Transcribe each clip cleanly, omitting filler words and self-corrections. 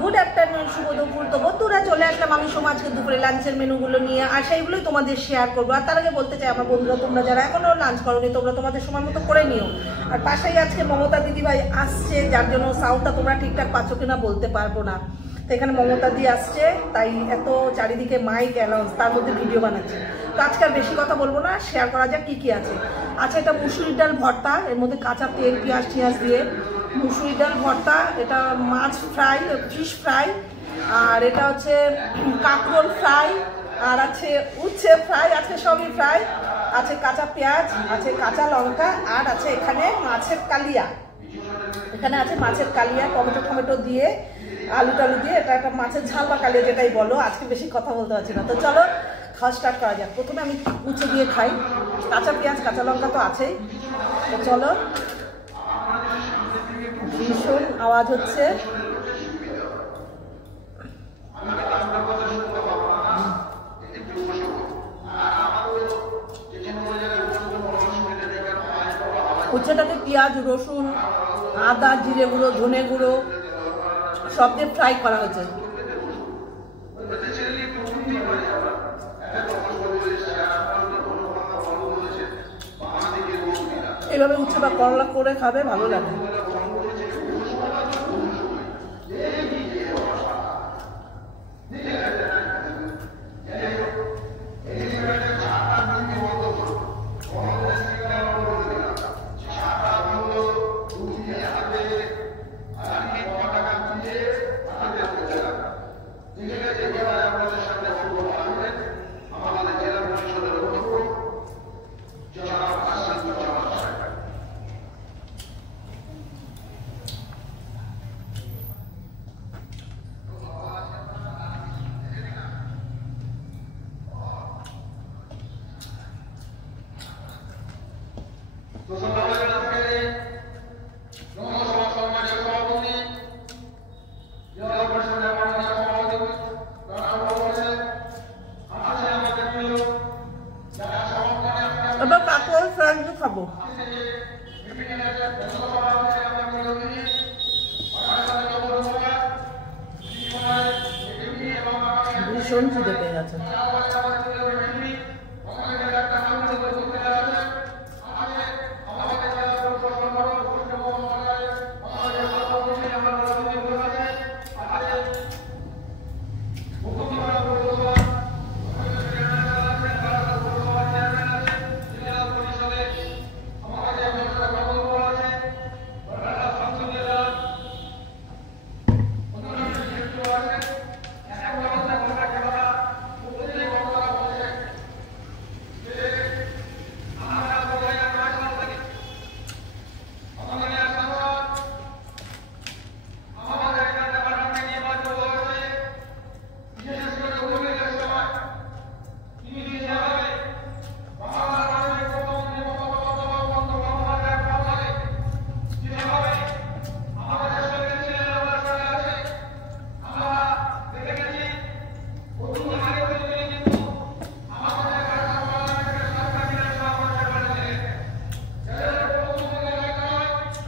Good afternoon, শুভ দুপুর। তো বন্ধুরা চলে আসলাম আমি সমাজকে দুপুরে লাঞ্চের মেনুগুলো নিয়ে, আর সেইগুলোই তোমাদের শেয়ার করবো। আর তার আগে বলতে চাই আমার বন্ধুরা, তোমরা যারা এখনো লাঞ্চ করোনি তোমরা তোমাদের সময় মতো করে নিও। আর পাশেই আজকে মমতা দিদিভাই আসছে, যার জন্য সাউন্ডটা তোমরা ঠিকঠাক পাচ্ছ কিনা বলতে পারবো না। তো এখানে মমতা দি আসছে, তাই এত চারিদিকে মাইক অ্যানাউন্স, তার মধ্যে ভিডিও বানাচ্ছে। তো আজকে আর বেশি কথা বলবো না, শেয়ার করা যাক কি কি আছে। আচ্ছা, এটা মুসুরির ডাল ভর্তা, এর মধ্যে কাঁচা তেল পেঁয়াজ টিয়াজ দিয়ে মুসুরি ডাল ভর্তা। এটা মাছ ফ্রাই, ফিশ ফ্রাই, আর এটা হচ্ছে কাঁকরোল ফ্রাই, আর আছে উচ্ছে ফ্রাই, আছে সবই ফ্রাই, আছে কাঁচা পেঁয়াজ, আছে কাঁচা লঙ্কা, আর আছে এখানে মাছের কালিয়া। এখানে আছে মাছের কালিয়া, টমেটো টমেটো দিয়ে, আলু টালু দিয়ে। এটা একটা মাছের ঝাল বা কালিয়া যেটাই বলো, আজকে বেশি কথা বলতে পারছি না। তো চলো খাওয়া স্টার্ট করা যাক। প্রথমে আমি উচ্ছে দিয়ে খাই, কাঁচা পেঁয়াজ কাঁচা লঙ্কা তো আছেই। তো চলো, ভীষণ আওয়াজ হচ্ছে। উচ্ছেটাকে পেঁয়াজ রসুন আদা জিরে গুঁড়ো ধনে গুঁড়ো সব দিয়ে ফ্রাই করা হয়েছে। এইভাবে উচ্ছে বা করলা করে খাবে, ভালো লাগে। এবার কাঁকরোল ফ্রাই খাবো। ভীষণ খিদে পেয়ে গেছে।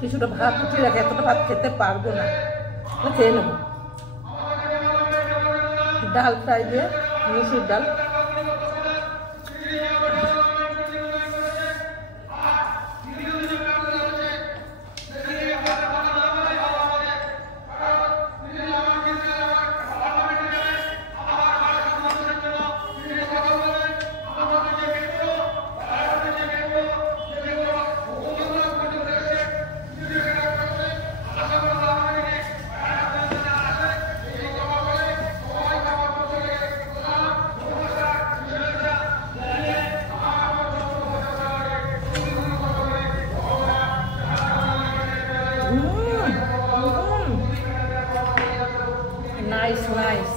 কিছুটা ভাত উঠিয়ে রাখে, এতটা ভাত খেতে পারবো না, খেয়ে নেবো। ডাল ফ্রাই দিয়ে মুসুর ডাল, নাইস নাইস।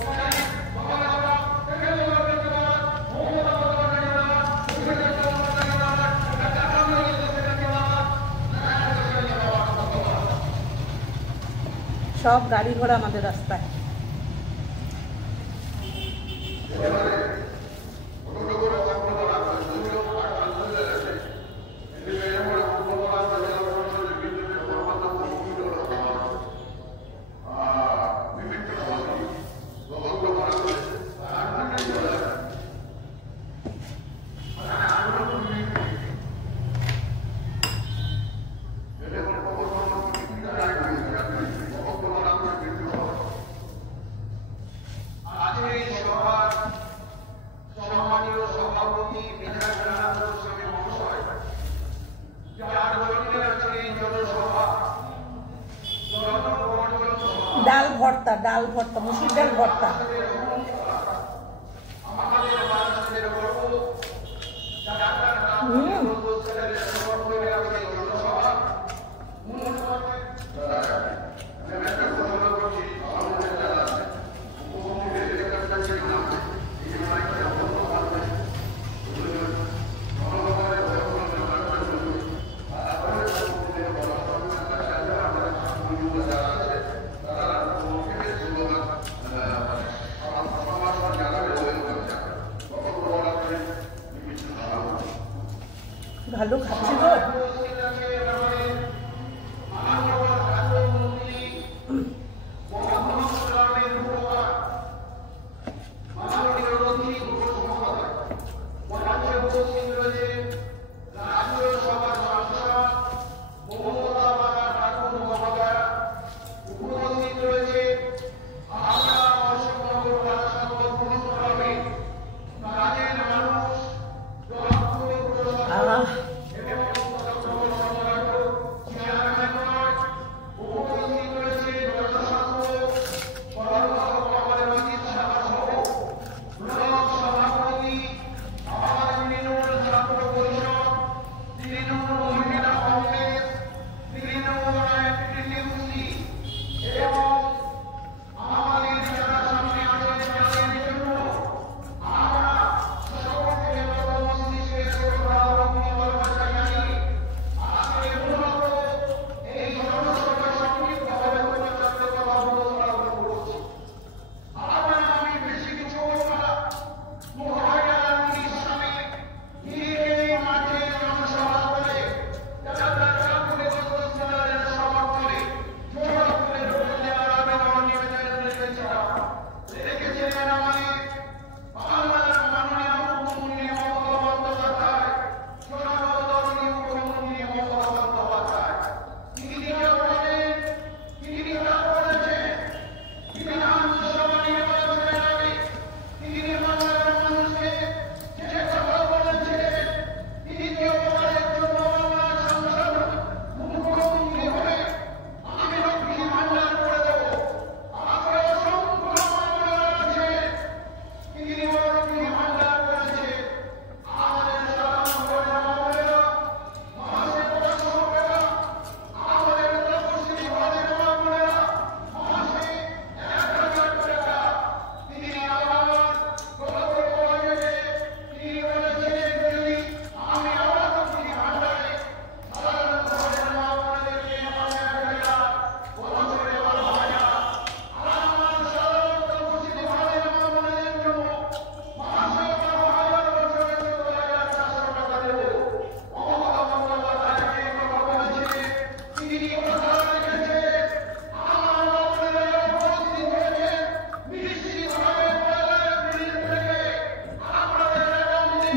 সব গাড়ি ঘোড়া আমাদের রাস্তায়। ডাল ভর্তা মুসুর ডাল ভর্তা। ভালো খাচ্ছি তো।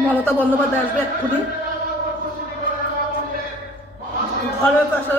মমতা বন্দ্যোপাধ্যায় আসবে এক্ষুনি ঘরের পাশে।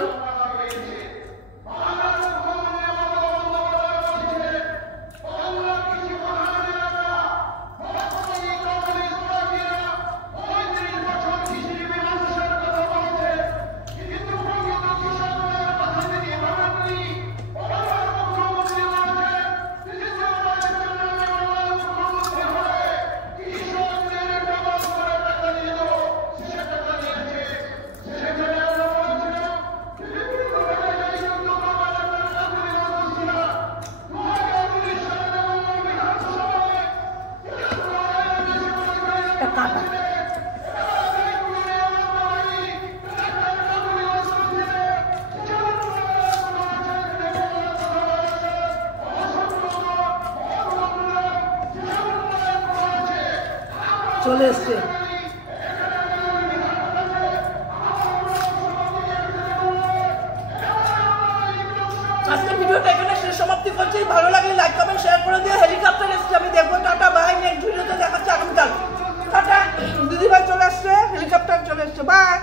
চলে এসছে। আজকে ভিডিওটা এখানে শেষ সমাপ্তি করছি। ভালো লাগলে লাইক কমেন্ট শেয়ার করে দিয়ে। হেলিকপ্টার এসছে, আমি দেখবো। Tata bye. নেক্সট ভিডিওতে দেখাচ্ছে আগামীকাল। টাটা। দিদিভাই চলে আসছে, হেলিকপ্টার চলে এসছে। বাই।